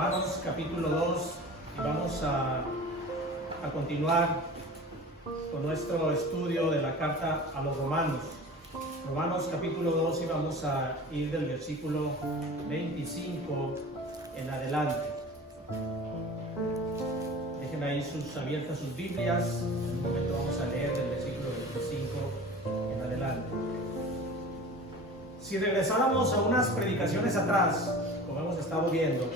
Romanos capítulo 2 y vamos a continuar con nuestro estudio de la carta a los Romanos. Romanos capítulo 2 y vamos a ir del versículo 25 en adelante. Dejen ahí abiertas sus Biblias. En un momento vamos a leer del versículo 25 en adelante. Si regresáramos a unas predicaciones atrás, como hemos estado viendo,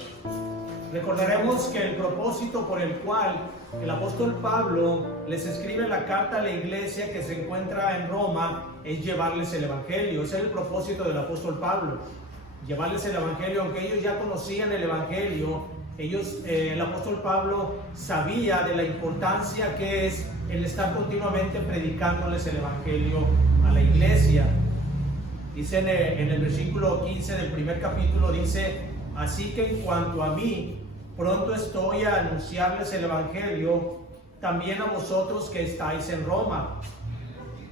recordaremos que el propósito por el cual el apóstol Pablo les escribe la carta a la iglesia que se encuentra en Roma es llevarles el evangelio. Ese es el propósito del apóstol Pablo, llevarles el evangelio. Aunque ellos ya conocían el evangelio, el apóstol Pablo sabía de la importancia que es el estar continuamente predicándoles el evangelio a la iglesia. Dice en el versículo 15 del primer capítulo, dice: así que en cuanto a mí, pronto estoy a anunciarles el evangelio también a vosotros que estáis en Roma.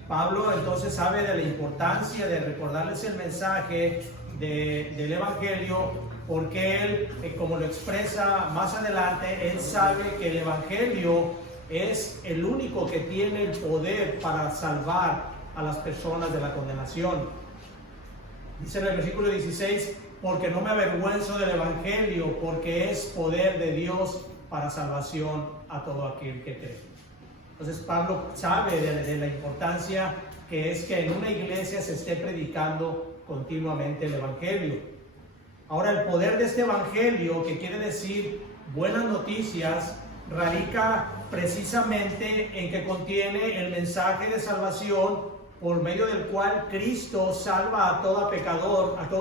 Pablo entonces sabe de la importancia de recordarles el mensaje del evangelio, porque él, como lo expresa más adelante, él sabe que el evangelio es el único que tiene el poder para salvar a las personas de la condenación. Dice en el versículo 16: porque no me avergüenzo del evangelio, porque es poder de Dios para salvación a todo aquel que cree. Entonces Pablo sabe de la importancia que es que en una iglesia se esté predicando continuamente el evangelio. Ahora, el poder de este evangelio, que quiere decir buenas noticias, radica precisamente en que contiene el mensaje de salvación por medio del cual Cristo salva a todo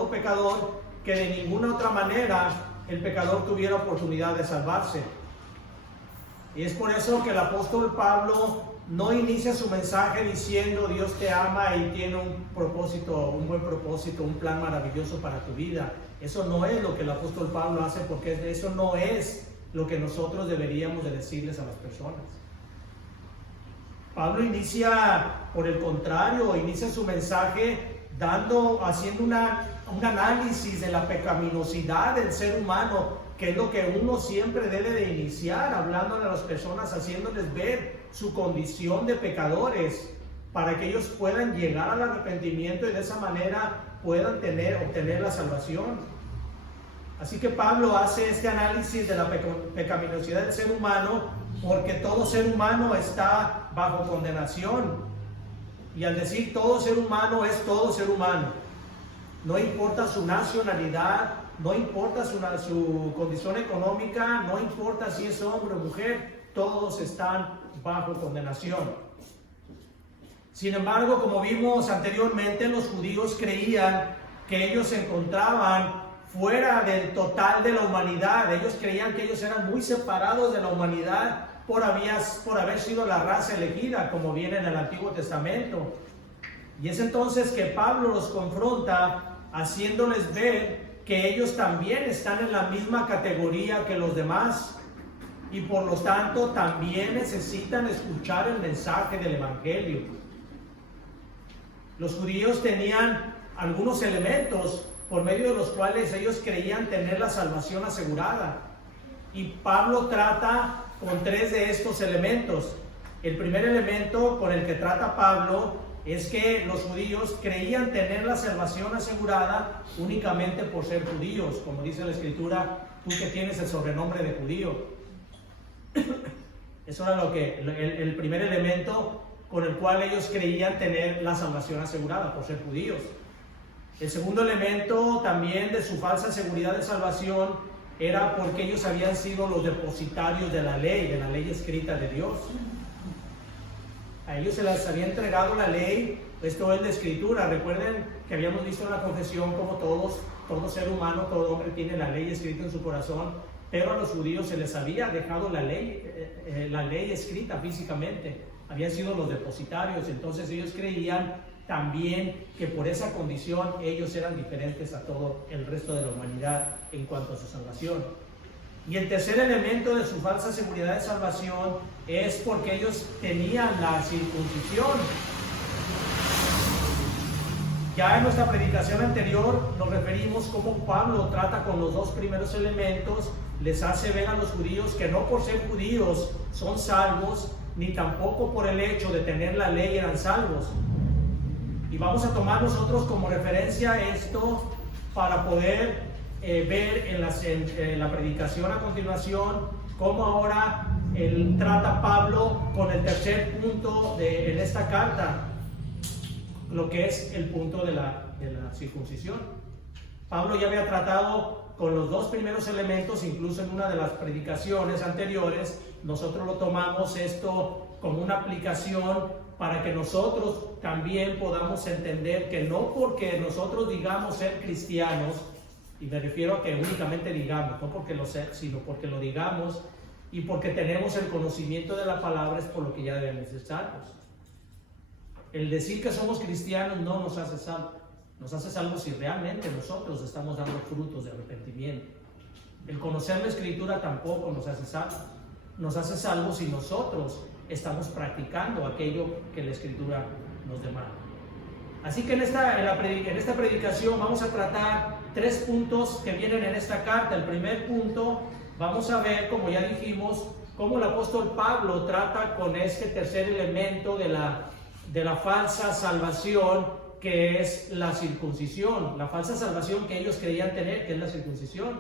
pecador que de ninguna otra manera el pecador tuviera oportunidad de salvarse. Y es por eso que el apóstol Pablo no inicia su mensaje diciendo: Dios te ama y tiene un propósito, un buen propósito, un plan maravilloso para tu vida. Eso no es lo que el apóstol Pablo hace, porque eso no es lo que nosotros deberíamos de decirles a las personas. Pablo inicia, por el contrario, inicia su mensaje haciendo un análisis de la pecaminosidad del ser humano, que es lo que uno siempre debe de iniciar, hablándole a las personas, haciéndoles ver su condición de pecadores, para que ellos puedan llegar al arrepentimiento y de esa manera puedan obtener la salvación. Así que Pablo hace este análisis de la pecaminosidad del ser humano, porque todo ser humano está bajo condenación. Y al decir todo ser humano, es todo ser humano. No importa su nacionalidad, no importa su condición económica, no importa si es hombre o mujer, todos están bajo condenación. Sin embargo, como vimos anteriormente, los judíos creían que ellos se encontraban fuera del total de la humanidad. Ellos creían que ellos eran muy separados de la humanidad por haber sido la raza elegida, como viene en el Antiguo Testamento. Y es entonces que Pablo los confronta, haciéndoles ver que ellos también están en la misma categoría que los demás, y por lo tanto también necesitan escuchar el mensaje del evangelio. Los judíos tenían algunos elementos por medio de los cuales ellos creían tener la salvación asegurada, y Pablo trata con tres de estos elementos. El primer elemento con el que trata Pablo es que los judíos creían tener la salvación asegurada únicamente por ser judíos, como dice la Escritura: tú que tienes el sobrenombre de judío. Eso era el primer elemento con el cual ellos creían tener la salvación asegurada, por ser judíos. El segundo elemento también de su falsa seguridad de salvación era porque ellos habían sido los depositarios de la ley escrita de Dios. A ellos se les había entregado la ley, esto es la Escritura. Recuerden que habíamos visto en la confesión como todo ser humano, todo hombre tiene la ley escrita en su corazón, pero a los judíos se les había dejado la ley escrita físicamente. Habían sido los depositarios, entonces ellos creían también que por esa condición ellos eran diferentes a todo el resto de la humanidad en cuanto a su salvación. Y el tercer elemento de su falsa seguridad de salvación es porque ellos tenían la circuncisión. Ya en nuestra predicación anterior nos referimos cómo Pablo trata con los dos primeros elementos, les hace ver a los judíos que no por ser judíos son salvos, ni tampoco por el hecho de tener la ley eran salvos. Y vamos a tomar nosotros como referencia esto para poder ver en la predicación a continuación cómo ahora él trata Pablo con el tercer punto en esta carta, lo que es el punto de la circuncisión. Pablo ya había tratado con los dos primeros elementos, incluso en una de las predicaciones anteriores. Nosotros lo tomamos esto como una aplicación para que nosotros también podamos entender que no porque nosotros digamos ser cristianos, y me refiero a que únicamente digamos, no porque lo sea, sino porque lo digamos y porque tenemos el conocimiento de la palabra, es por lo que ya debemos ser salvos. El decir que somos cristianos no nos hace salvos. Nos hace salvos si realmente nosotros estamos dando frutos de arrepentimiento. El conocer la Escritura tampoco nos hace salvos. Nos hace salvos si nosotros estamos practicando aquello que la Escritura nos demanda. Así que en esta predicación vamos a tratar 3 puntos que vienen en esta carta. El primer punto, vamos a ver, como ya dijimos, cómo el apóstol Pablo trata con este tercer elemento de la falsa salvación, que es la circuncisión, la falsa salvación que ellos creían tener, que es la circuncisión.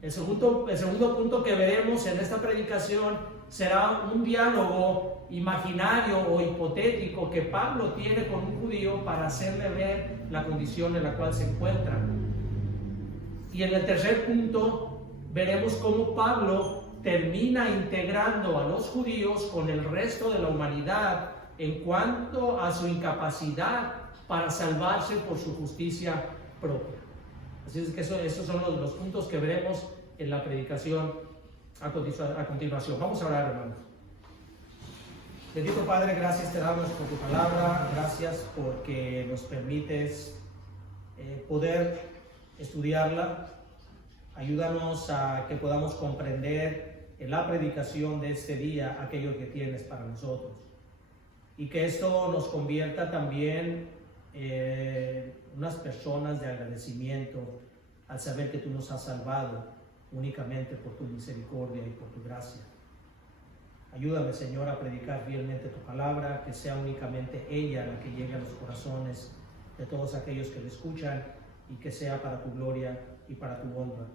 El segundo punto que veremos en esta predicación será un diálogo imaginario o hipotético que Pablo tiene con un judío para hacerle ver la condición en la cual se encuentra. Y en el tercer punto veremos cómo Pablo termina integrando a los judíos con el resto de la humanidad en cuanto a su incapacidad para salvarse por su justicia propia. Así es que esos son los puntos que veremos en la predicación a continuación. Vamos a orar, hermanos. Bendito Padre, gracias te damos por tu palabra, gracias porque nos permites poder estudiarla. Ayúdanos a que podamos comprender en la predicación de este día aquello que tienes para nosotros. Y que esto nos convierta también en unas personas de agradecimiento al saber que tú nos has salvado únicamente por tu misericordia y por tu gracia. Ayúdame, Señor, a predicar fielmente tu palabra, que sea únicamente ella la que llegue a los corazones de todos aquellos que la escuchan y que sea para tu gloria y para tu honra.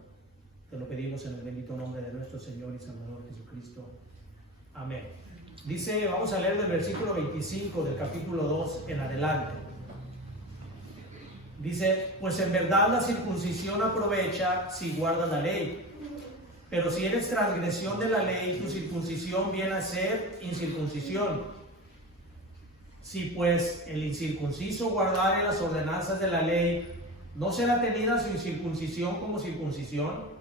Te lo pedimos en el bendito nombre de nuestro Señor y Salvador Jesucristo. Amén. Dice, vamos a leer del versículo 25 del capítulo 2 en adelante. Dice, pues en verdad la circuncisión aprovecha si guardas la ley. Pero si eres transgresión de la ley, tu circuncisión viene a ser incircuncisión. Si pues el incircunciso guardare las ordenanzas de la ley, ¿no será tenida su incircuncisión como circuncisión?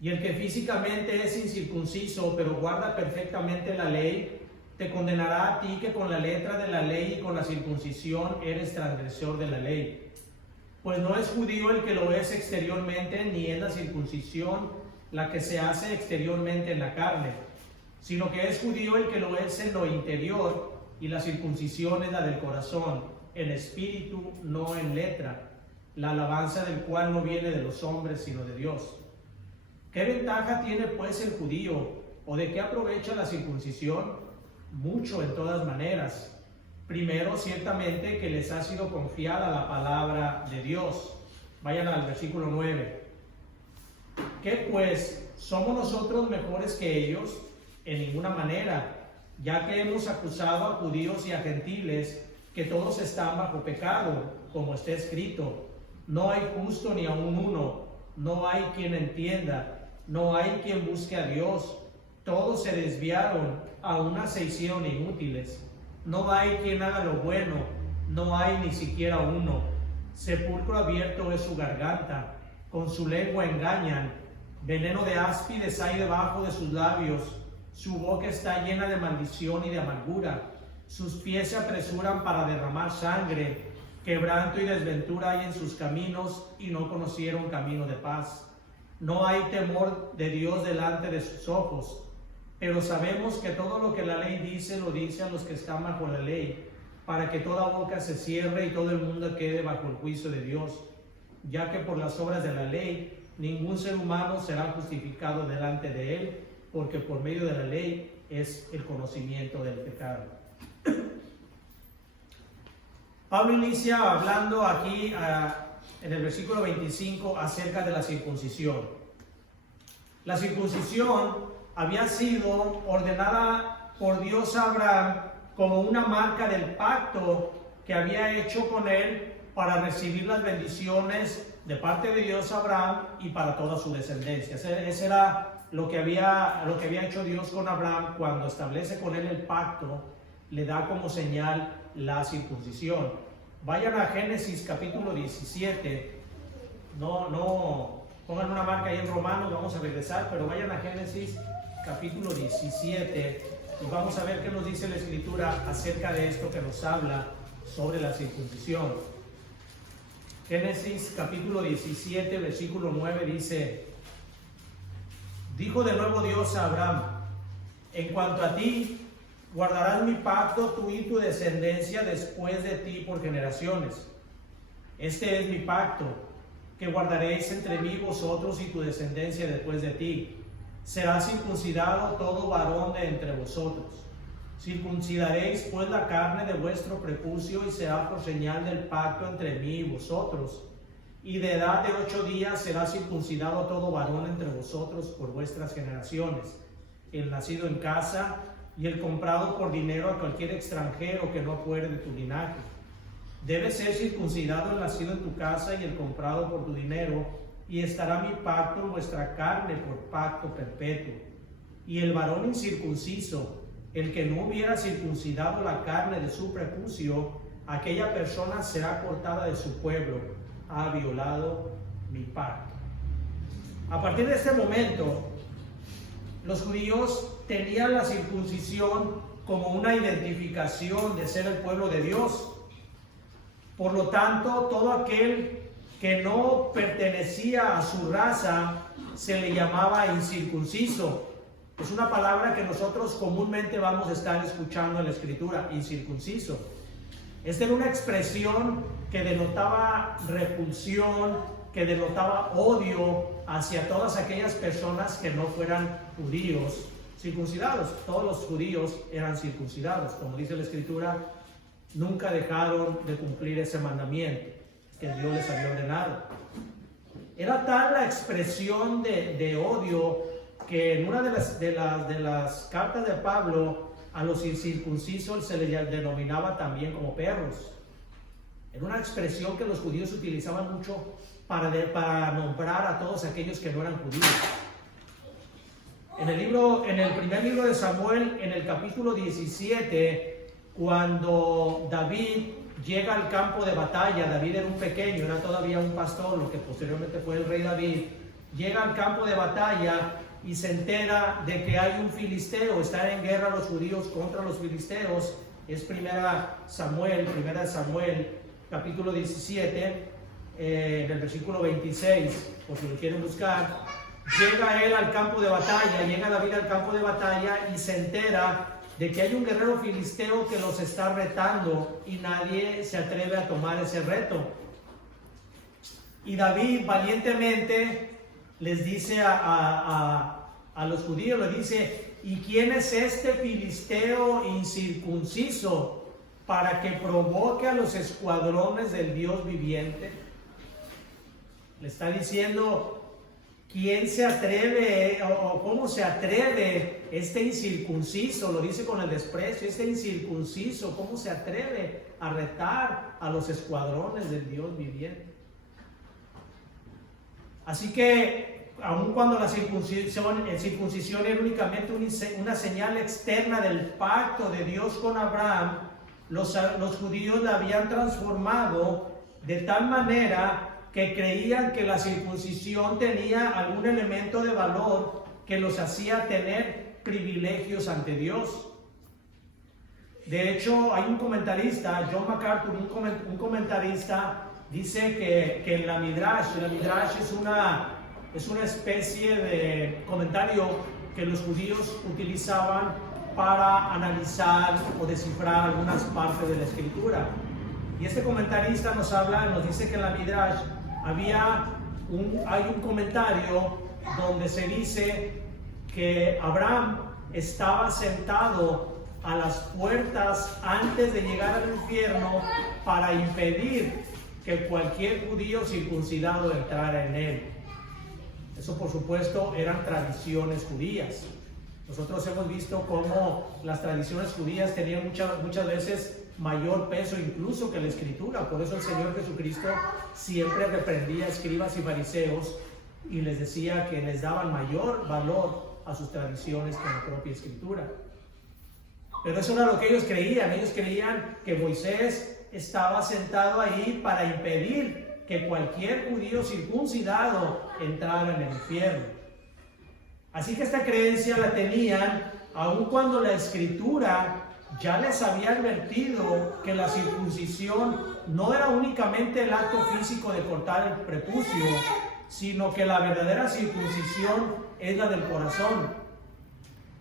Y el que físicamente es incircunciso, pero guarda perfectamente la ley, te condenará a ti que con la letra de la ley y con la circuncisión eres transgresor de la ley. Pues no es judío el que lo es exteriormente, ni es la circuncisión la que se hace exteriormente en la carne, sino que es judío el que lo es en lo interior, y la circuncisión es la del corazón, en espíritu, no en letra, la alabanza del cual no viene de los hombres, sino de Dios. ¿Qué ventaja tiene pues el judío, o de qué aprovecha la circuncisión? Mucho en todas maneras. Primero, ciertamente que les ha sido confiada la palabra de Dios. Vayan al versículo 9. ¿Qué pues? ¿Somos nosotros mejores que ellos? En ninguna manera, ya que hemos acusado a judíos y a gentiles que todos están bajo pecado, como está escrito: no hay justo ni aun uno, no hay quien entienda, no hay quien busque a Dios. Todos se desviaron, a una se hicieron inútiles. No hay quien haga lo bueno, no hay ni siquiera uno. Sepulcro abierto es su garganta, con su lengua engañan. Veneno de áspides hay debajo de sus labios. Su boca está llena de maldición y de amargura. Sus pies se apresuran para derramar sangre. Quebranto y desventura hay en sus caminos, y no conocieron camino de paz. No hay temor de Dios delante de sus ojos. Pero sabemos que todo lo que la ley dice, lo dice a los que están bajo la ley, para que toda boca se cierre y todo el mundo quede bajo el juicio de Dios, ya que por las obras de la ley ningún ser humano será justificado delante de él, porque por medio de la ley es el conocimiento del pecado. Pablo inicia hablando aquí en el versículo 25 acerca de la circuncisión. La circuncisión había sido ordenada por Dios a Abraham como una marca del pacto que había hecho con él para recibir las bendiciones de parte de Dios a Abraham y para toda su descendencia. Ese era lo que había hecho Dios con Abraham cuando establece con él el pacto, le da como señal la circuncisión. Vayan a Génesis capítulo 17, no pongan una marca ahí en Romanos, vamos a regresar, pero vayan a Génesis capítulo 17 y vamos a ver qué nos dice la Escritura acerca de esto que nos habla sobre la circuncisión. Génesis capítulo 17, versículo 9 dice: dijo de nuevo Dios a Abraham: en cuanto a ti, guardarás mi pacto, tú y tu descendencia después de ti por generaciones. Este es mi pacto, que guardaréis entre mí vosotros y tu descendencia después de ti. Será circuncidado todo varón de entre vosotros. Circuncidaréis pues la carne de vuestro prepucio, y será por señal del pacto entre mí y vosotros. Y de edad de 8 días será circuncidado todo varón entre vosotros por vuestras generaciones, el nacido en casa y el comprado por dinero a cualquier extranjero que no fuere de tu linaje. Debe ser circuncidado el nacido en tu casa y el comprado por tu dinero, y estará mi pacto en vuestra carne por pacto perpetuo. Y el varón incircunciso, el que no hubiera circuncidado la carne de su prepucio, aquella persona será cortada de su pueblo, ha violado mi pacto. A partir de este momento, los judíos tenían la circuncisión como una identificación de ser el pueblo de Dios. Por lo tanto, todo aquel que no pertenecía a su raza se le llamaba incircunciso. Es una palabra que nosotros comúnmente vamos a estar escuchando en la Escritura, incircunciso. Esta era una expresión que denotaba repulsión, que denotaba odio hacia todas aquellas personas que no fueran judíos circuncidados. Todos los judíos eran circuncidados. Como dice la Escritura, nunca dejaron de cumplir ese mandamiento que Dios les había ordenado. Era tal la expresión de odio que en una de las cartas de Pablo a los incircuncisos se les denominaba también como perros. Era una expresión que los judíos utilizaban mucho para nombrar a todos aquellos que no eran judíos. En el primer libro de Samuel, en el capítulo 17, cuando David llega al campo de batalla, David era un pequeño, era todavía un pastor, lo que posteriormente fue el rey David, llega al campo de batalla y se entera de que hay un filisteo, están en guerra los judíos contra los filisteos. Es primera Samuel, capítulo 17, en el versículo 26, por si lo quieren buscar. Llega él al campo de batalla, llega David al campo de batalla y se entera de que hay un guerrero filisteo que los está retando y nadie se atreve a tomar ese reto. Y David valientemente les dice a los judíos, le dice: ¿y quién es este filisteo incircunciso para que provoque a los escuadrones del Dios viviente? Le está diciendo: ¿quién se atreve o cómo se atreve este incircunciso? Lo dice con el desprecio. Este incircunciso, ¿cómo se atreve a retar a los escuadrones del Dios viviente? Así que, aun cuando la circuncisión era únicamente una señal externa del pacto de Dios con Abraham, los judíos la habían transformado de tal manera que creían que la circuncisión tenía algún elemento de valor que los hacía tener privilegios ante Dios. De hecho, hay un comentarista, John MacArthur, un comentarista, dice que en la Midrash es una especie de comentario que los judíos utilizaban para analizar o descifrar algunas partes de la Escritura. Y este comentarista nos dice que en la Midrash hay un comentario donde se dice que Abraham estaba sentado a las puertas antes de llegar al infierno para impedir que cualquier judío circuncidado entrara en él. Eso, por supuesto, eran tradiciones judías. Nosotros hemos visto cómo las tradiciones judías tenían muchas veces mayor peso incluso que la Escritura. Por eso el Señor Jesucristo siempre reprendía a escribas y fariseos y les decía que les daban mayor valor a sus tradiciones que a la propia Escritura. Pero eso era lo que ellos creían. Ellos creían que Moisés estaba sentado ahí para impedir que cualquier judío circuncidado entrara en el infierno. Así que esta creencia la tenían aun cuando la Escritura ya les había advertido que la circuncisión no era únicamente el acto físico de cortar el prepucio, sino que la verdadera circuncisión es la del corazón.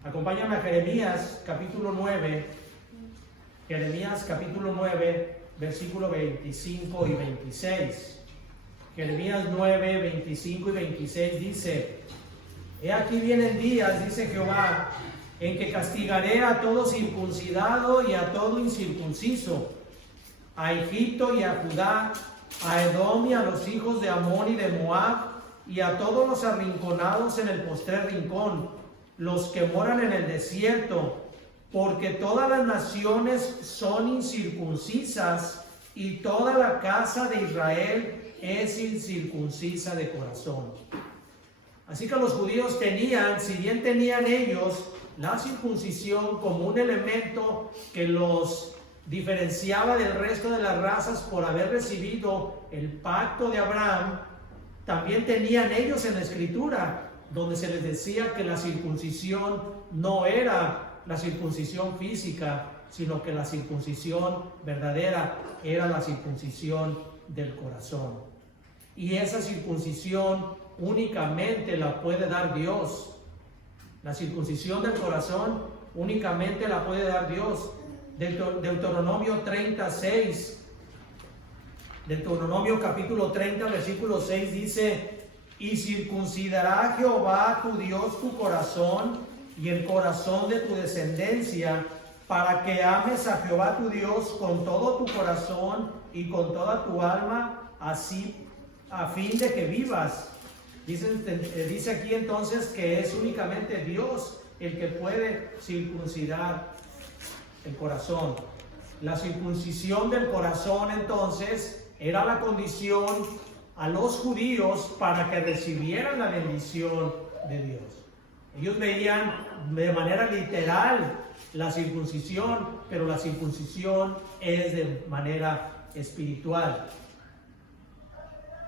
Acompáñame a Jeremías capítulo 9, versículo 25 y 26. Jeremías 9, 25 y 26 dice: He aquí vienen días, dice Jehová, en que castigaré a todo circuncidado y a todo incircunciso, a Egipto y a Judá, a Edom y a los hijos de Amón y de Moab, y a todos los arrinconados en el postrer rincón, los que moran en el desierto, porque todas las naciones son incircuncisas, y toda la casa de Israel es incircuncisa de corazón. Así que los judíos si bien tenían ellos la circuncisión como un elemento que los diferenciaba del resto de las razas por haber recibido el pacto de Abraham, también tenían ellos en la Escritura, donde se les decía que la circuncisión no era la circuncisión física, sino que la circuncisión verdadera era la circuncisión del corazón. Y esa circuncisión únicamente la puede dar Dios. La circuncisión del corazón únicamente la puede dar Dios. Deuteronomio 36, Deuteronomio capítulo 30, versículo 6 dice: Y circuncidará Jehová tu Dios tu corazón y el corazón de tu descendencia, para que ames a Jehová tu Dios con todo tu corazón y con toda tu alma, así a fin de que vivas. Dice aquí entonces que es únicamente Dios el que puede circuncidar el corazón. La circuncisión del corazón entonces era la condición a los judíos para que recibieran la bendición de Dios. Ellos veían de manera literal la circuncisión, pero la circuncisión es de manera espiritual.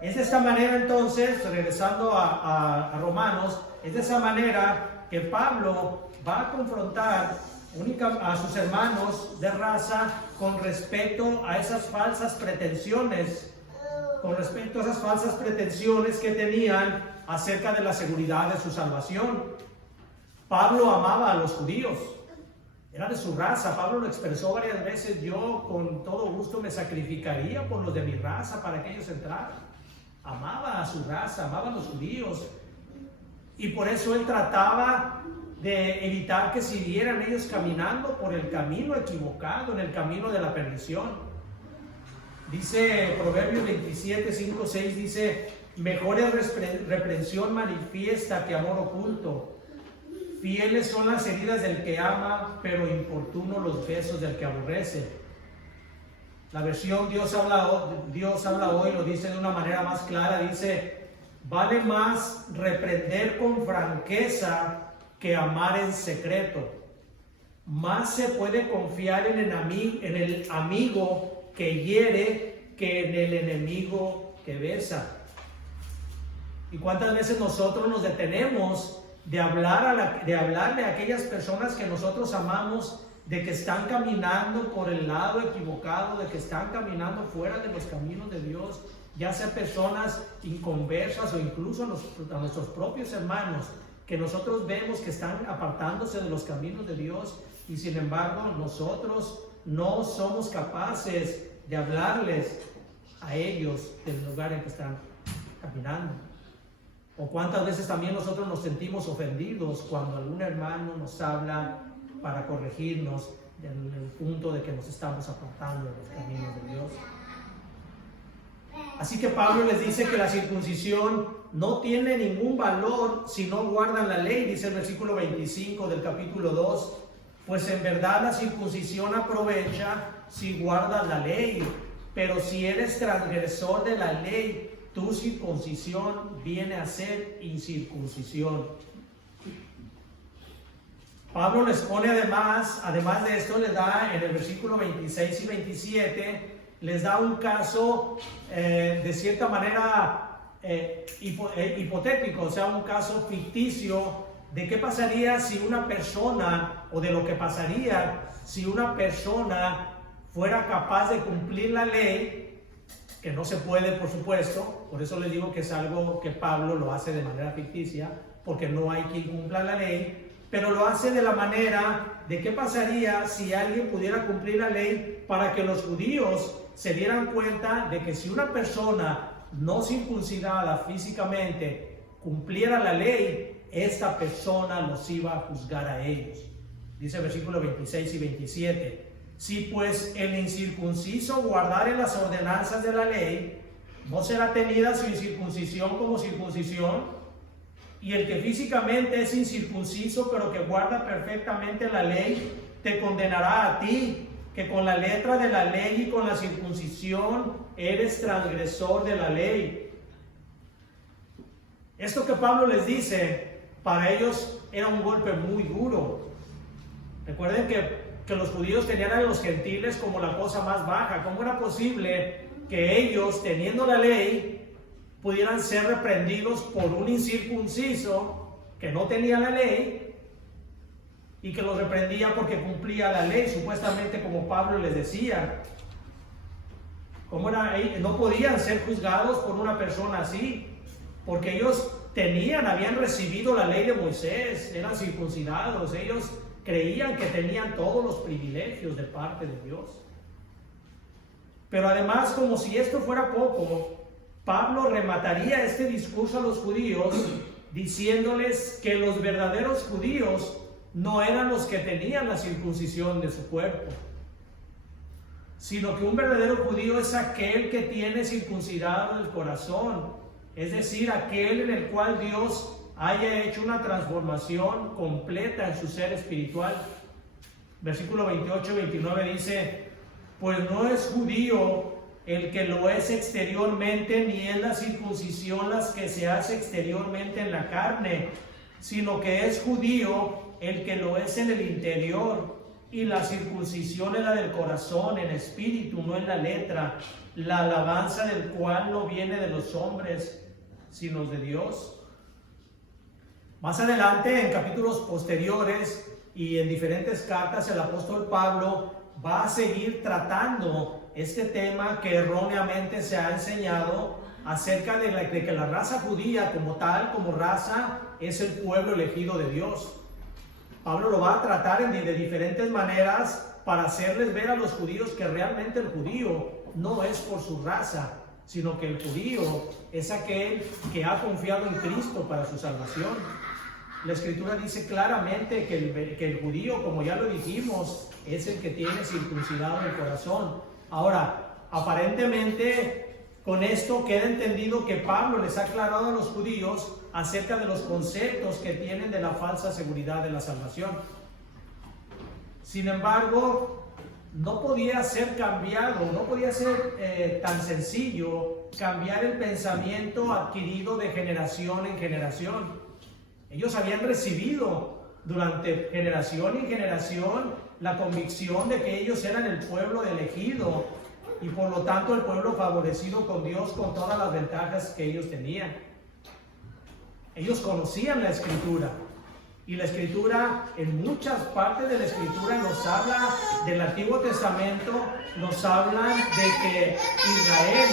Es de esta manera entonces, regresando a Romanos, es de esa manera que Pablo va a confrontar a sus hermanos de raza con respecto a esas falsas pretensiones, que tenían acerca de la seguridad de su salvación. Pablo amaba a los judíos, era de su raza. Pablo lo expresó varias veces: yo con todo gusto me sacrificaría por los de mi raza para que ellos entraran. Amaba a su raza, amaba a los judíos, y por eso él trataba de evitar que siguieran ellos caminando por el camino equivocado, en el camino de la perdición. Dice Proverbios 27, 5, 6, dice: mejor es reprensión manifiesta que amor oculto. Fieles son las heridas del que ama, pero importunos los besos del que aborrece. La versión Dios habla hoy lo dice de una manera más clara. Dice: vale más reprender con franqueza que amar en secreto. Más se puede confiar en el amigo que hiere que en el enemigo que besa. ¿Y cuántas veces nosotros nos detenemos de hablarle a aquellas personas que nosotros amamos, de que están caminando por el lado equivocado, de que están caminando fuera de los caminos de Dios, ya sea personas inconversas o incluso a nuestros propios hermanos, que nosotros vemos que están apartándose de los caminos de Dios y sin embargo nosotros no somos capaces de hablarles a ellos del lugar en que están caminando. O cuántas veces también nosotros nos sentimos ofendidos cuando algún hermano nos habla para corregirnos en el punto de que nos estamos apartando de los caminos de Dios. Así que Pablo les dice que la circuncisión no tiene ningún valor si no guardan la ley, dice el versículo 25 del capítulo 2. Pues en verdad la circuncisión aprovecha si guardas la ley, pero si eres transgresor de la ley, tu circuncisión viene a ser incircuncisión. Pablo les pone además de esto, les da en el versículo 26 y 27, les da un caso de cierta manera hipotético, o sea, un caso ficticio de qué pasaría si una persona, o de lo que pasaría si una persona fuera capaz de cumplir la ley, que no se puede, por supuesto, por eso les digo que es algo que Pablo lo hace de manera ficticia, porque no hay quien cumpla la ley, pero lo hace de la manera de qué pasaría si alguien pudiera cumplir la ley para que los judíos se dieran cuenta de que si una persona no circuncidada físicamente cumpliera la ley, esta persona los iba a juzgar a ellos. Dice el versículo 26 y 27. Si pues el incircunciso guardare las ordenanzas de la ley, no será tenida su incircuncisión como circuncisión, y el que físicamente es incircunciso pero que guarda perfectamente la ley, te condenará a ti, que con la letra de la ley y con la circuncisión eres transgresor de la ley. Esto que Pablo les dice, para ellos era un golpe muy duro. Recuerden que los judíos tenían a los gentiles como la cosa más baja. ¿Cómo era posible que ellos, teniendo la ley, pudieran ser reprendidos por un incircunciso que no tenía la ley y que los reprendía porque cumplía la ley, supuestamente como Pablo les decía? ¿Cómo era? No podían ser juzgados por una persona así, porque ellos habían recibido la ley de Moisés, eran circuncidados, ellos creían que tenían todos los privilegios de parte de Dios. Pero además, como si esto fuera poco, Pablo remataría este discurso a los judíos diciéndoles que los verdaderos judíos no eran los que tenían la circuncisión de su cuerpo, sino que un verdadero judío es aquel que tiene circuncidado el corazón, es decir, aquel en el cual Dios haya hecho una transformación completa en su ser espiritual. Versículo 28 y 29 dice: pues no es judío el que lo es exteriormente, ni es la circuncisión las que se hace exteriormente en la carne, sino que es judío el que lo es en el interior, y la circuncisión es la del corazón, en espíritu, no en la letra, la alabanza del cual no viene de los hombres, sino de Dios. Más adelante, en capítulos posteriores y en diferentes cartas, el apóstol Pablo va a seguir tratando este tema que erróneamente se ha enseñado acerca de que la raza judía como tal, como raza, es el pueblo elegido de Dios. Pablo lo va a tratar de diferentes maneras para hacerles ver a los judíos que realmente el judío no es por su raza, sino que el judío es aquel que ha confiado en Cristo para su salvación. La Escritura dice claramente que el judío, como ya lo dijimos, es el que tiene circuncidado el corazón. Ahora, aparentemente, con esto queda entendido que Pablo les ha aclarado a los judíos acerca de los conceptos que tienen de la falsa seguridad de la salvación. Sin embargo, no podía ser cambiado, no podía ser tan sencillo cambiar el pensamiento adquirido de generación en generación. Ellos habían recibido durante generación y generación la convicción de que ellos eran el pueblo elegido y por lo tanto el pueblo favorecido con Dios con todas las ventajas que ellos tenían. Ellos conocían la Escritura y la Escritura, en muchas partes de la Escritura nos habla del Antiguo Testamento, nos habla de que Israel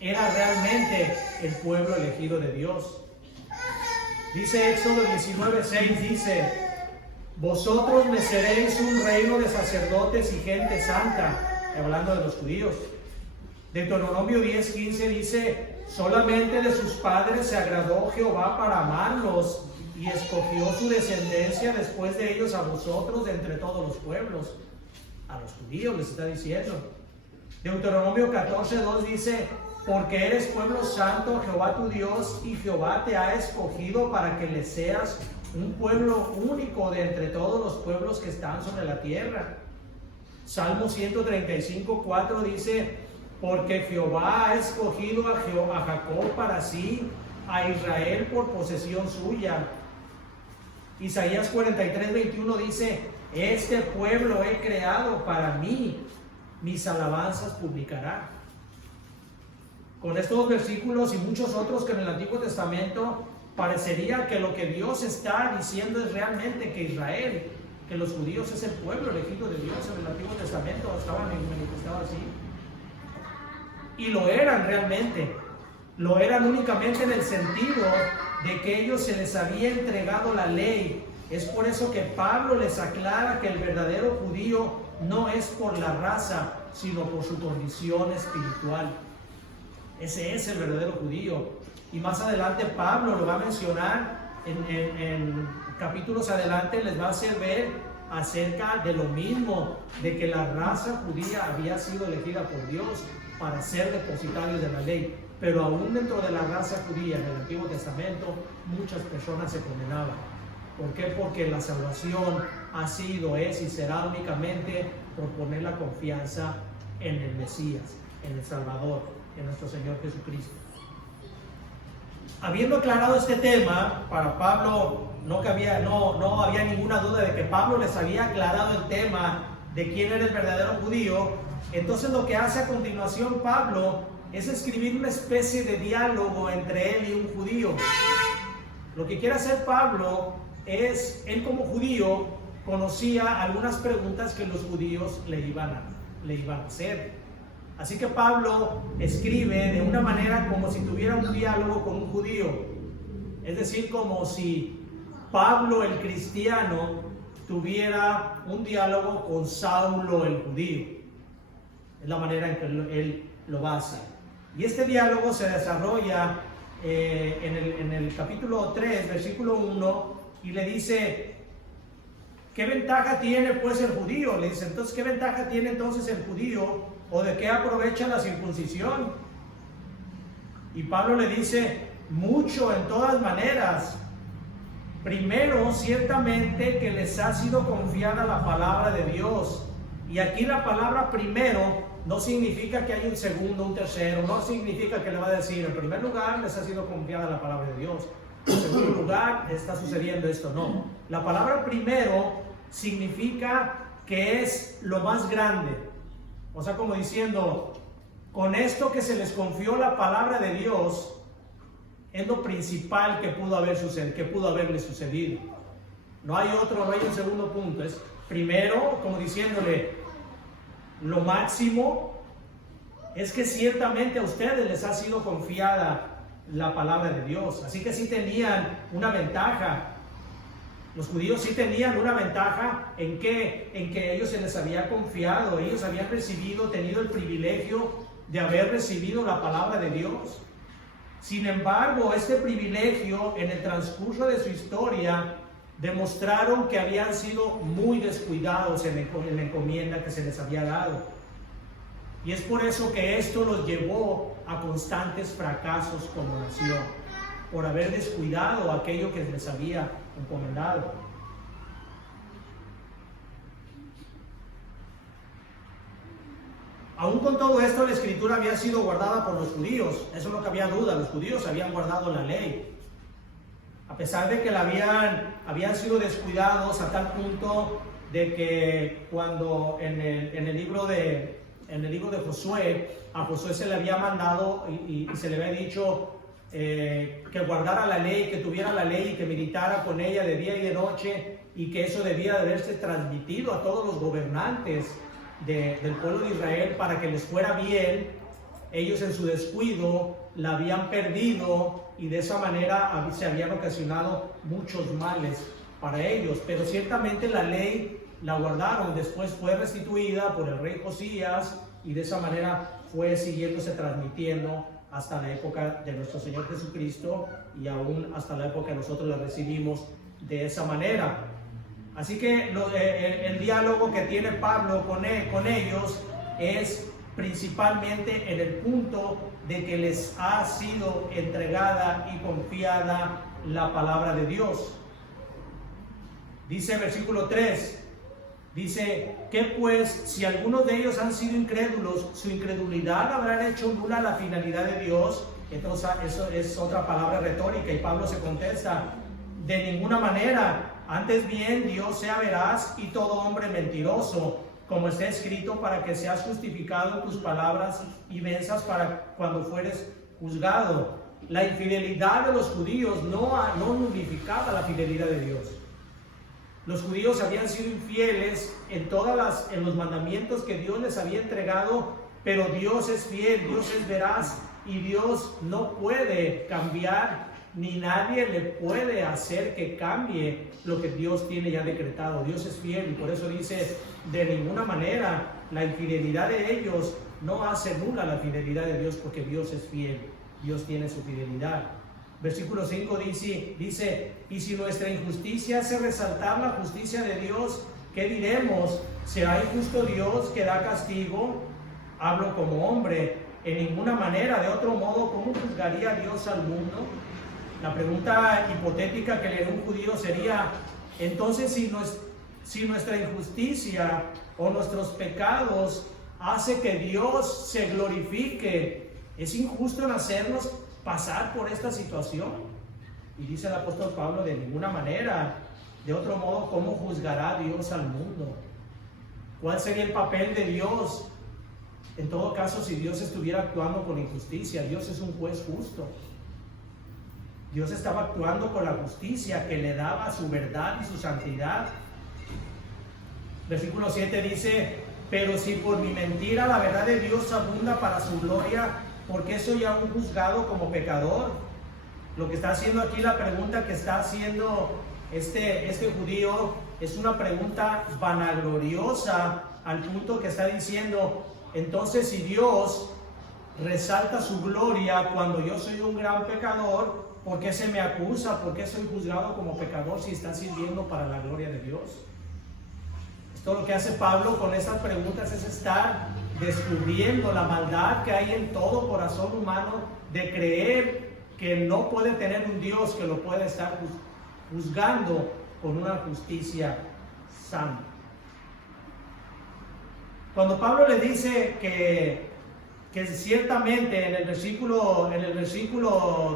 era realmente el pueblo elegido de Dios. Dice Éxodo 19:6, dice: vosotros me seréis un reino de sacerdotes y gente santa, hablando de los judíos. Deuteronomio 10:15 dice: solamente de sus padres se agradó Jehová para amarlos, y escogió su descendencia después de ellos a vosotros de entre todos los pueblos. A los judíos les está diciendo. Deuteronomio 14:2 dice: porque eres pueblo santo, Jehová tu Dios, y Jehová te ha escogido para que le seas un pueblo único de entre todos los pueblos que están sobre la tierra. Salmo 135:4 dice: porque Jehová ha escogido a Jacob para sí, a Israel por posesión suya. Isaías 43:21 dice: este pueblo he creado para mí, mis alabanzas publicará. Con estos versículos y muchos otros que en el Antiguo Testamento parecería que lo que Dios está diciendo es realmente que Israel, que los judíos es el pueblo elegido de Dios en el Antiguo Testamento, estaban manifestados así. Y lo eran realmente, lo eran únicamente en el sentido de que ellos se les había entregado la ley. Es por eso que Pablo les aclara que el verdadero judío no es por la raza, sino por su condición espiritual. Ese es el verdadero judío. Y más adelante Pablo lo va a mencionar en capítulos adelante, les va a hacer ver acerca de lo mismo, de que la raza judía había sido elegida por Dios para ser depositarios de la ley. Pero aún dentro de la raza judía en el Antiguo Testamento, muchas personas se condenaban. ¿Por qué? Porque la salvación ha sido, es y será únicamente por poner la confianza en el Mesías, en el Salvador, en nuestro Señor Jesucristo. Habiendo aclarado este tema, para Pablo no había ninguna duda de que Pablo les había aclarado el tema de quién era el verdadero judío. Entonces lo que hace a continuación Pablo es escribir una especie de diálogo entre él y un judío. Lo que quiere hacer Pablo es, él como judío conocía algunas preguntas que los judíos le iban a hacer. Así que Pablo escribe de una manera como si tuviera un diálogo con un judío. Es decir, como si Pablo el cristiano tuviera un diálogo con Saulo el judío. Es la manera en que él lo va a hacer. Y este diálogo se desarrolla en el capítulo 3, versículo 1, y le dice: ¿qué ventaja tiene pues el judío? Le dice, entonces, ¿qué ventaja tiene entonces el judío? ¿O de qué aprovecha la circuncisión? Y Pablo le dice: mucho, en todas maneras. Primero, ciertamente que les ha sido confiada la palabra de Dios. Y aquí la palabra primero no significa que hay un segundo, un tercero. No significa que le va a decir: en primer lugar les ha sido confiada la palabra de Dios, en segundo lugar está sucediendo esto. No, la palabra primero significa que es lo más grande. O sea, como diciendo, con esto que se les confió la palabra de Dios, es lo principal que pudo haberle sucedido. No hay un segundo punto. Es primero, como diciéndole, lo máximo es que ciertamente a ustedes les ha sido confiada la palabra de Dios. Así que sí tenían una ventaja. Los judíos sí tenían una ventaja en que ellos se les había confiado, ellos habían tenido el privilegio de haber recibido la palabra de Dios. Sin embargo, este privilegio en el transcurso de su historia demostraron que habían sido muy descuidados en la encomienda que se les había dado. Y es por eso que esto los llevó a constantes fracasos como nación, por haber descuidado aquello que les había encomendado. Aún con todo esto, la escritura había sido guardada por los judíos. Eso no cabía duda, los judíos habían guardado la ley. A pesar de que habían sido descuidados a tal punto de que cuando en el libro de Josué, a Josué se le había mandado y se le había dicho que guardara la ley, que tuviera la ley y que meditara con ella de día y de noche, y que eso debía de haberse transmitido a todos los gobernantes del pueblo de Israel para que les fuera bien. Ellos en su descuido la habían perdido y de esa manera se habían ocasionado muchos males para ellos. Pero ciertamente la ley la guardaron, después fue restituida por el rey Josías y de esa manera fue siguiéndose transmitiendo hasta la época de nuestro Señor Jesucristo y aún hasta la época que nosotros la recibimos de esa manera. Así que el diálogo que tiene Pablo con ellos es principalmente en el punto de que les ha sido entregada y confiada la palabra de Dios. Dice el versículo 3, dice que pues si algunos de ellos han sido incrédulos, su incredulidad habrá hecho nula la finalidad de Dios. Entonces eso es otra palabra retórica y Pablo se contesta: de ninguna manera, antes bien Dios sea veraz y todo hombre mentiroso, como está escrito, para que seas justificado en tus palabras y venzas para cuando fueres juzgado. La infidelidad de los judíos no nulificaba la fidelidad de Dios. Los judíos habían sido infieles en los mandamientos que Dios les había entregado, pero Dios es fiel, Dios es veraz y Dios no puede cambiar, ni nadie le puede hacer que cambie lo que Dios tiene ya decretado. Dios es fiel y por eso dice: de ninguna manera la infidelidad de ellos no hace nula la fidelidad de Dios, porque Dios es fiel, Dios tiene su fidelidad. Versículo 5 dice: y si nuestra injusticia hace resaltar la justicia de Dios, ¿qué diremos? ¿Será injusto Dios que da castigo? Hablo como hombre. En ninguna manera, de otro modo, ¿cómo juzgaría Dios al mundo? La pregunta hipotética que le haría un judío sería: entonces, si nuestra injusticia o nuestros pecados hace que Dios se glorifique, ¿es injusto en hacernos pasar por esta situación? Y dice el apóstol Pablo: de ninguna manera. De otro modo, ¿cómo juzgará Dios al mundo? ¿Cuál sería el papel de Dios? En todo caso, si Dios estuviera actuando con injusticia, Dios es un juez justo. Dios estaba actuando con la justicia que le daba su verdad y su santidad. Versículo 7 dice: pero si por mi mentira la verdad de Dios abunda para su gloria, ¿por qué soy aún juzgado como pecador? Lo que está haciendo aquí, la pregunta que está haciendo este judío, es una pregunta vanagloriosa, al punto que está diciendo: entonces, si Dios resalta su gloria cuando yo soy un gran pecador, ¿por qué se me acusa? ¿Por qué soy juzgado como pecador si está sirviendo para la gloria de Dios? Esto lo que hace Pablo con estas preguntas es estar descubriendo la maldad que hay en todo corazón humano de creer que no puede tener un Dios que lo pueda estar juzgando con una justicia santa. Cuando Pablo le dice que ciertamente en el versículo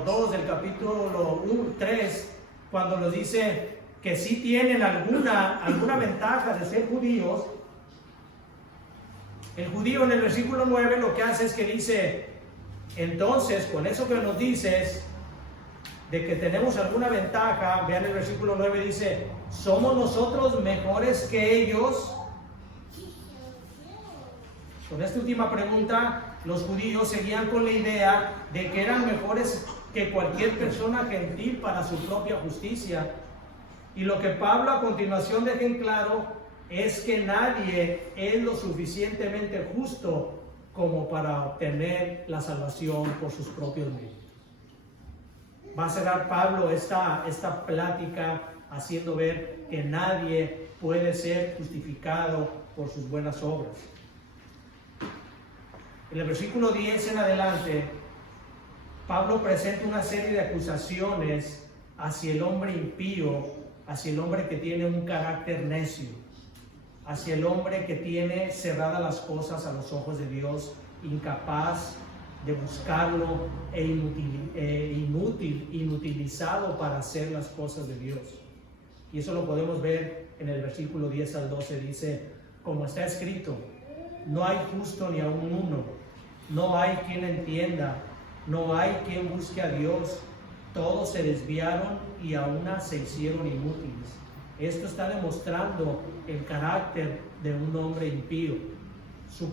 2 del capítulo 3, cuando nos dice que sí tienen alguna ventaja de ser judíos, el judío en el versículo 9 lo que hace es que dice: entonces, con eso que nos dices de que tenemos alguna ventaja, vean el versículo 9, dice: ¿somos nosotros mejores que ellos? Con esta última pregunta, los judíos seguían con la idea de que eran mejores que cualquier persona gentil para su propia justicia. Y lo que Pablo a continuación deja en claro es que nadie es lo suficientemente justo como para obtener la salvación por sus propios medios. Va a cerrar Pablo esta plática haciendo ver que nadie puede ser justificado por sus buenas obras. En el versículo 10 en adelante, Pablo presenta una serie de acusaciones hacia el hombre impío, hacia el hombre que tiene un carácter necio, hacia el hombre que tiene cerradas las cosas a los ojos de Dios, incapaz de buscarlo e inutilizado para hacer las cosas de Dios. Y eso lo podemos ver en el versículo 10 al 12, dice: como está escrito, no hay justo ni aun uno, no hay quien entienda, no hay quien busque a Dios, todos se desviaron y a una se hicieron inútiles. Esto está demostrando el carácter de un hombre impío.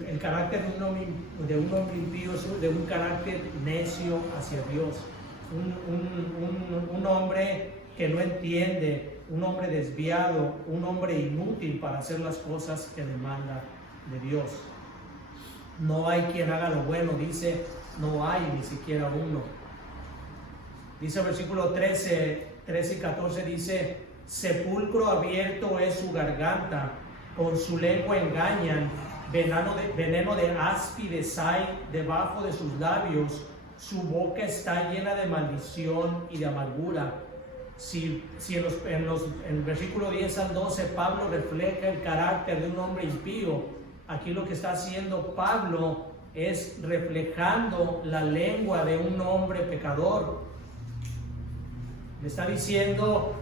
el carácter de un hombre impío es de un carácter necio hacia Dios, un hombre que no entiende, un hombre desviado, un hombre inútil para hacer las cosas que demanda de Dios. No hay quien haga lo bueno, dice, no hay ni siquiera uno. Dice el versículo 13 y 14, dice, sepulcro abierto es su garganta, con su lengua engañan, veneno de áspides hay debajo de sus labios, su boca está llena de maldición y de amargura. Si en el versículo 10 al 12 Pablo refleja el carácter de un hombre impío, aquí lo que está haciendo Pablo es reflejando la lengua de un hombre pecador. Le está diciendo,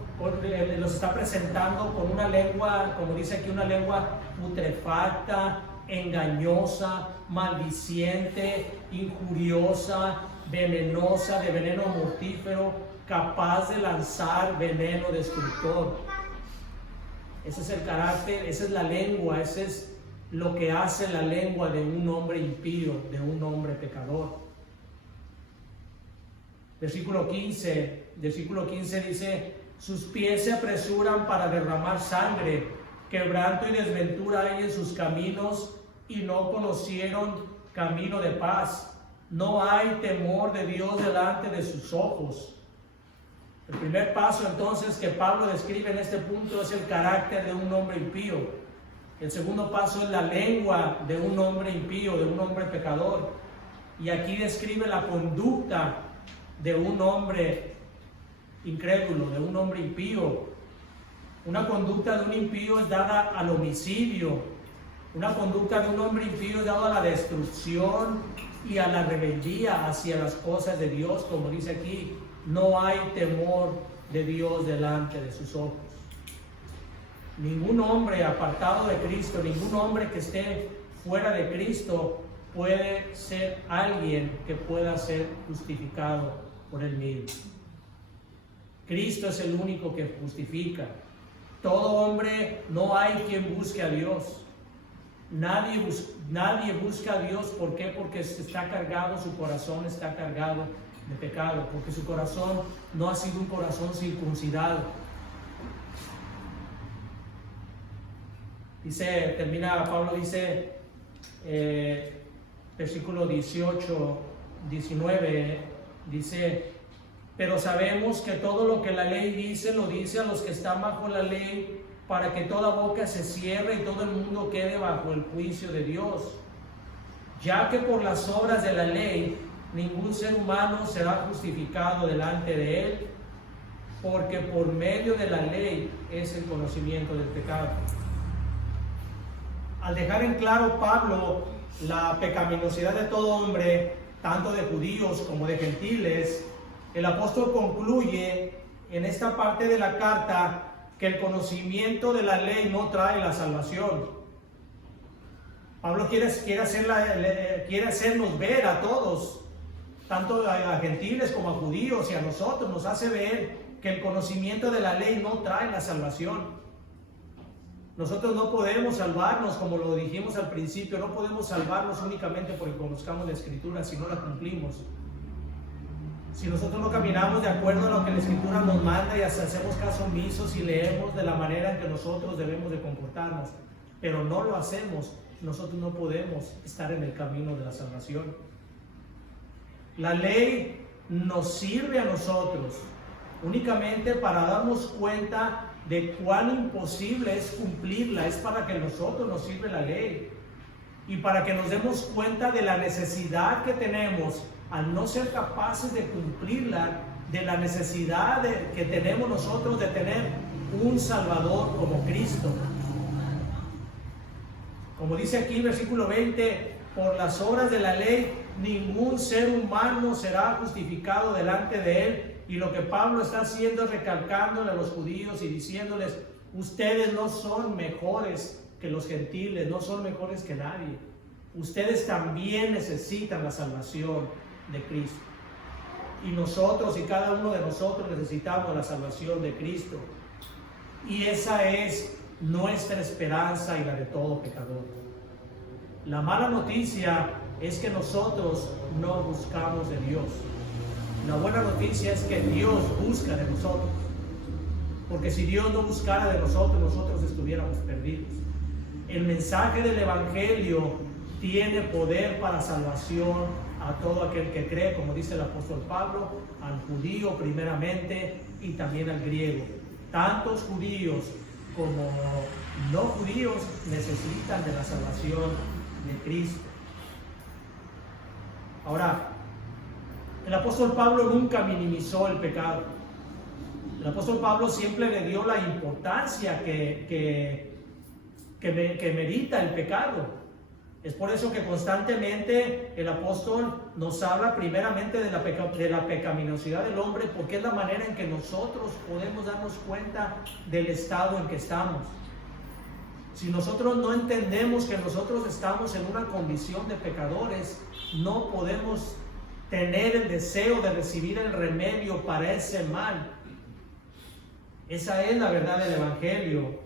los está presentando con una lengua, como dice aquí, una lengua putrefacta, engañosa, maldiciente, injuriosa, venenosa, de veneno mortífero, capaz de lanzar veneno destructor. Ese es el carácter, esa es la lengua, ese es lo que hace la lengua de un hombre impío, de un hombre pecador. Versículo 15 dice, sus pies se apresuran para derramar sangre, quebranto y desventura hay en sus caminos, y no conocieron camino de paz. No hay temor de Dios delante de sus ojos. El primer paso entonces que Pablo describe en este punto es el carácter de un hombre impío. El segundo paso es la lengua de un hombre impío, de un hombre pecador. Y aquí describe la conducta de un hombre incrédulo, de un hombre impío. Una conducta de un impío es dada al homicidio. Una conducta de un hombre impío es dada a la destrucción y a la rebeldía hacia las cosas de Dios, como dice aquí. No hay temor de Dios delante de sus ojos. Ningún hombre apartado de Cristo, ningún hombre que esté fuera de Cristo puede ser alguien que pueda ser justificado por él mismo. Cristo es el único que justifica. Todo hombre, no hay quien busque a Dios. Nadie busca a Dios. ¿Por qué? Porque está cargado, su corazón está cargado de pecado, porque su corazón no ha sido un corazón circuncidado. Pablo dice, versículo 18, 19, dice, pero sabemos que todo lo que la ley dice, lo dice a los que están bajo la ley, para que toda boca se cierre y todo el mundo quede bajo el juicio de Dios. Ya que por las obras de la ley, ningún ser humano será justificado delante de él, porque por medio de la ley es el conocimiento del pecado. Al dejar en claro Pablo la pecaminosidad de todo hombre, tanto de judíos como de gentiles, el apóstol concluye en esta parte de la carta que el conocimiento de la ley no trae la salvación. Pablo quiere hacernos ver a todos, tanto a gentiles como a judíos y a nosotros, nos hace ver que el conocimiento de la ley no trae la salvación. Nosotros no podemos salvarnos, como lo dijimos al principio, no podemos salvarnos únicamente porque conozcamos la Escritura si no la cumplimos. Si nosotros no caminamos de acuerdo a lo que la Escritura nos manda y hacemos caso omisos y leemos de la manera en que nosotros debemos de comportarnos, pero no lo hacemos, nosotros no podemos estar en el camino de la salvación. La ley nos sirve a nosotros únicamente para darnos cuenta de cuán imposible es cumplirla. Es para que a nosotros nos sirve la ley y para que nos demos cuenta de la necesidad que tenemos al no ser capaces de cumplirla, de la necesidad que tenemos nosotros de tener un Salvador como Cristo. Como dice aquí en versículo 20, por las obras de la ley ningún ser humano será justificado delante de él. Y lo que Pablo está haciendo es recalcándole a los judíos y diciéndoles, ustedes no son mejores que los gentiles, no son mejores que nadie. Ustedes también necesitan la salvación de Cristo. Y nosotros y cada uno de nosotros necesitamos la salvación de Cristo. Y esa es nuestra esperanza y la de todo pecador. La mala noticia es que nosotros no buscamos de Dios. La buena noticia es que Dios busca de nosotros. Porque si Dios no buscara de nosotros, nosotros estuviéramos perdidos. El mensaje del Evangelio tiene poder para salvación a todo aquel que cree, como dice el apóstol Pablo, al judío primeramente y también al griego. Tantos judíos como no judíos necesitan de la salvación de Cristo. Ahora, el apóstol Pablo nunca minimizó el pecado. El apóstol Pablo siempre le dio la importancia que merita el pecado. Es por eso que constantemente el apóstol nos habla primeramente de la pecaminosidad del hombre, porque es la manera en que nosotros podemos darnos cuenta del estado en que estamos. Si nosotros no entendemos que nosotros estamos en una condición de pecadores, no podemos tener el deseo de recibir el remedio para ese mal. Esa es la verdad del Evangelio.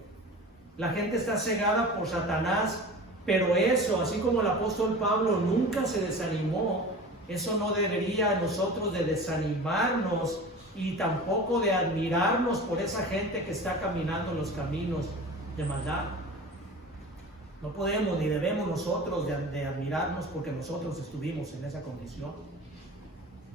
La gente está cegada por Satanás, pero eso, así como el apóstol Pablo nunca se desanimó, eso no debería a nosotros de desanimarnos y tampoco de admirarnos por esa gente que está caminando en los caminos de maldad. No podemos ni debemos nosotros de admirarnos porque nosotros estuvimos en esa condición.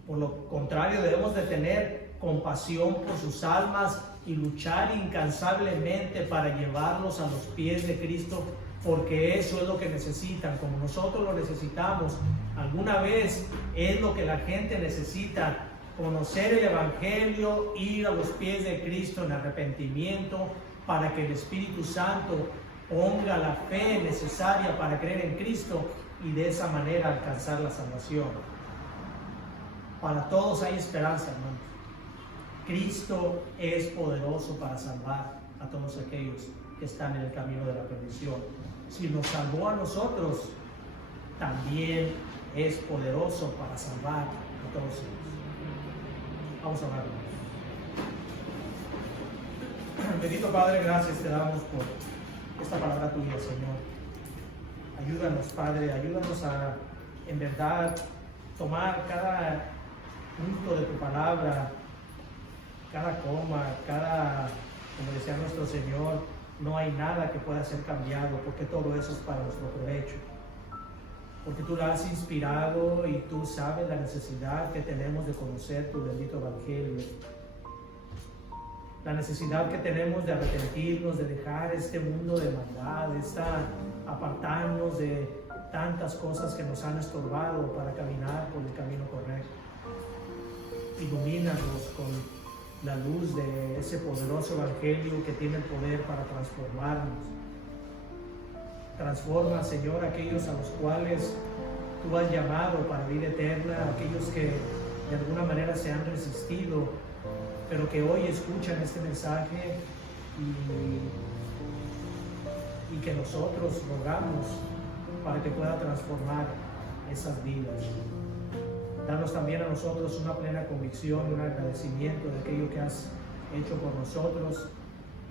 Por lo contrario, debemos de tener compasión por sus almas y luchar incansablemente para llevarlos a los pies de Cristo, porque eso es lo que necesitan, como nosotros lo necesitamos. Alguna vez es lo que la gente necesita: conocer el Evangelio, ir a los pies de Cristo en arrepentimiento, para que el Espíritu Santo ponga la fe necesaria para creer en Cristo y de esa manera alcanzar la salvación. Para todos hay esperanza, hermanos. Cristo es poderoso para salvar a todos aquellos que están en el camino de la perdición. Si nos salvó a nosotros, también es poderoso para salvar a todos ellos. Vamos a orar. Bendito Padre, gracias te damos por esta palabra tuya, Señor. Ayúdanos, Padre, ayúdanos a, en verdad, tomar cada punto de tu palabra, cada coma, como decía nuestro Señor, no hay nada que pueda ser cambiado, porque todo eso es para nuestro provecho. Porque tú la has inspirado y tú sabes la necesidad que tenemos de conocer tu bendito Evangelio. La necesidad que tenemos de arrepentirnos, de dejar este mundo de maldad, de apartarnos de tantas cosas que nos han estorbado para caminar por el camino correcto. Ilumínanos con la luz de ese poderoso Evangelio que tiene el poder para transformarnos. Transforma, Señor, aquellos a los cuales tú has llamado para vida eterna, aquellos que de alguna manera se han resistido, pero que hoy escuchan este mensaje y que nosotros rogamos para que pueda transformar esas vidas. Danos también a nosotros una plena convicción y un agradecimiento de aquello que has hecho por nosotros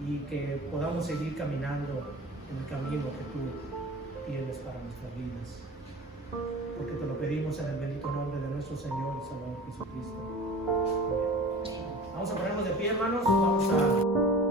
y que podamos seguir caminando en el camino que tú tienes para nuestras vidas. Porque te lo pedimos en el bendito nombre de nuestro Señor y Salvador Jesucristo. Amén. Vamos a ponernos de pie, hermanos. Vamos a